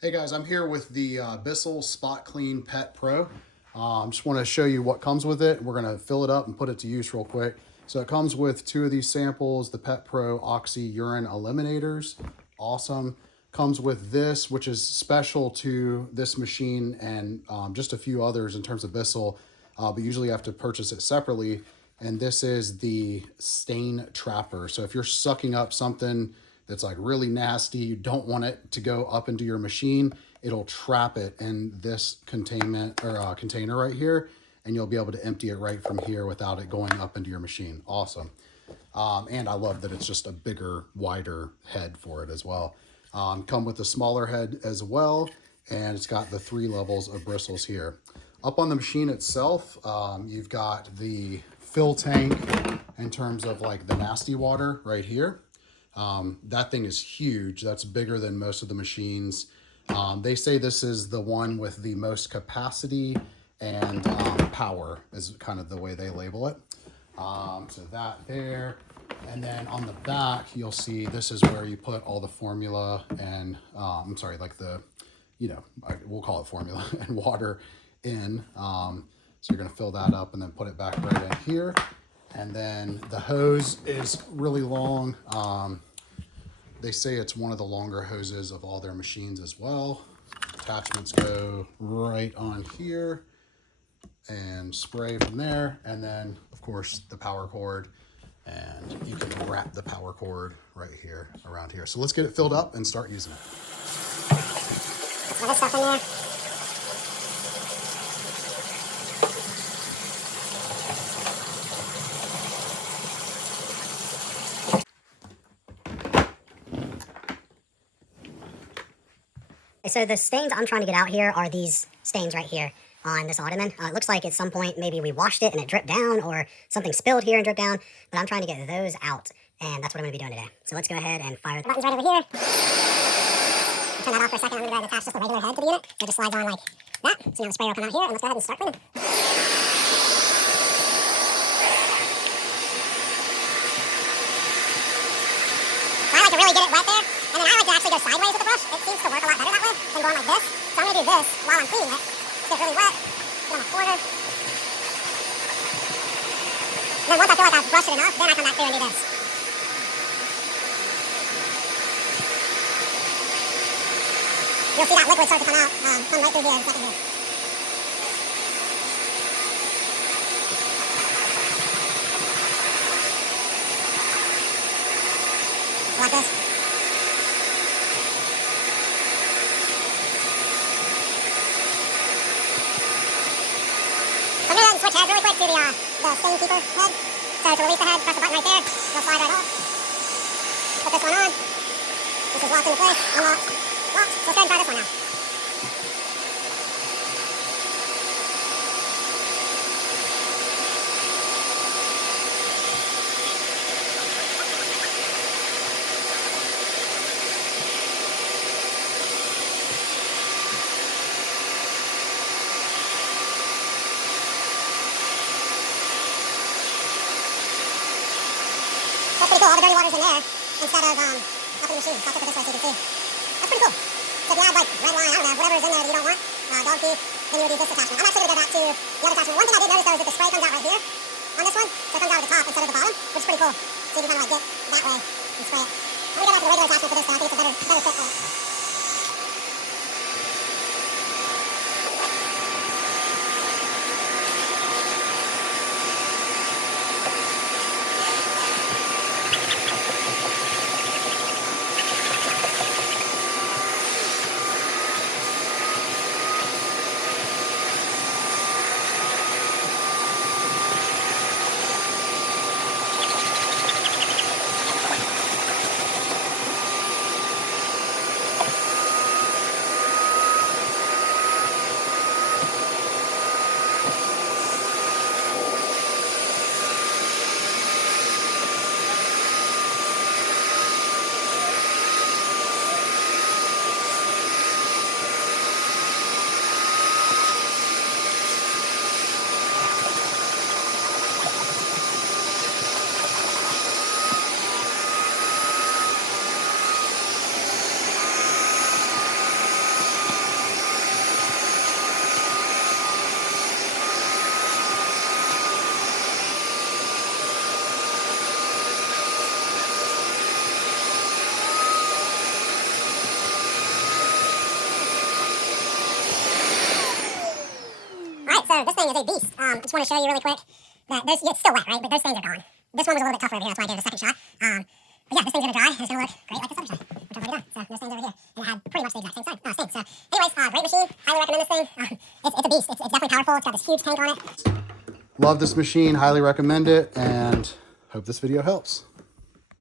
Hey guys, I'm here with the BISSELL SpotClean Pet Pro. Just want to show you what comes with it. We're going to fill it up and put it to use real quick. So it comes with two of these samples, the Pet Pro Oxy Urine Eliminators. Awesome. Comes with this, which is special to this machine and just a few others in terms of BISSELL, but usually you have to purchase it separately. And this is the stain trapper. So if you're sucking up something that's like really nasty, you don't want it to go up into your machine, it'll trap it in this containment or container right here, and you'll be able to empty it right from here without it going up into your machine. Awesome. And I love that it's just a bigger, wider head for it as well. Come with a smaller head as well, and it's got the 3 levels of bristles here. Up on the machine itself, you've got the fill tank in terms of like the nasty water right here. That thing is huge. That's bigger than most of the machines. They say this is the one with the most capacity and power is kind of the way they label it. So that there. And then on the back, you'll see this is where you put all the formula and, like the, we'll call it formula and water in. So you're going to fill that up and then put it back right in here. And then the hose is really long. They say it's one of the longer hoses of all their machines as well. Attachments go right on here and spray from there. And then, of course, the power cord. And you can wrap the power cord right here, around here. So let's get it filled up and start using it. Other stuff in there. So the stains I'm trying to get out here are these stains right here on this ottoman. It looks like at some point maybe we washed it and it dripped down, or something spilled here and dripped down, but I'm trying to get those out, and that's what I'm going to be doing today. So let's go ahead and fire the buttons right over here. Turn that off for a second. I'm going to go ahead and attach just the regular head to the unit. So it just slides on like that. So now the sprayer will come out here, and let's go ahead and start cleaning. So I like to really get it wet there, and then I like to actually go sideways with the brush. It seems to work a lot better that way than going like this. So I'm going to do this while I'm cleaning it. Get really wet, get on a quarter. And then once I feel like I've brushed it enough, then I come back through and do this. You'll see that liquid start to come out, come right through here in a second here. Like this. So I'm going to go ahead and switch heads really quick to the stain keeper head. So to release the head, press the button right there. It'll slide right off. Put this one on. This is locked into place. Unlocked. Locked. So let's go ahead and try this one now. That's pretty cool. All the dirty water's in there instead of up in the machine. So I'll flip it this way so you can see. That's pretty cool. So if you have like red line, I don't know, whatever's in there that you don't want, dog pee, then you would use this attachment. I'm actually going to go back to the other attachment. One thing I did notice though is that the spray comes out right here on this one. So it comes out at the top instead of the bottom, which is pretty cool. So you can kind of like get that way and spray it. I'm going to go back to the regular attachment for this though. I think it's a better fit for it. So this thing is a beast. Just want to show you really quick that it's still wet, right? But those stains are gone. This one was a little bit tougher over here. That's why I gave it a second shot. But yeah, this thing's gonna dry and it's gonna look great like this other side, which I've already done. So no stains over here, and it had pretty much the exact same stains. So anyways, great machine. Highly recommend this thing. It's a beast. It's definitely powerful. It's got this huge tank on it. Love this machine. Highly recommend it, and hope this video helps.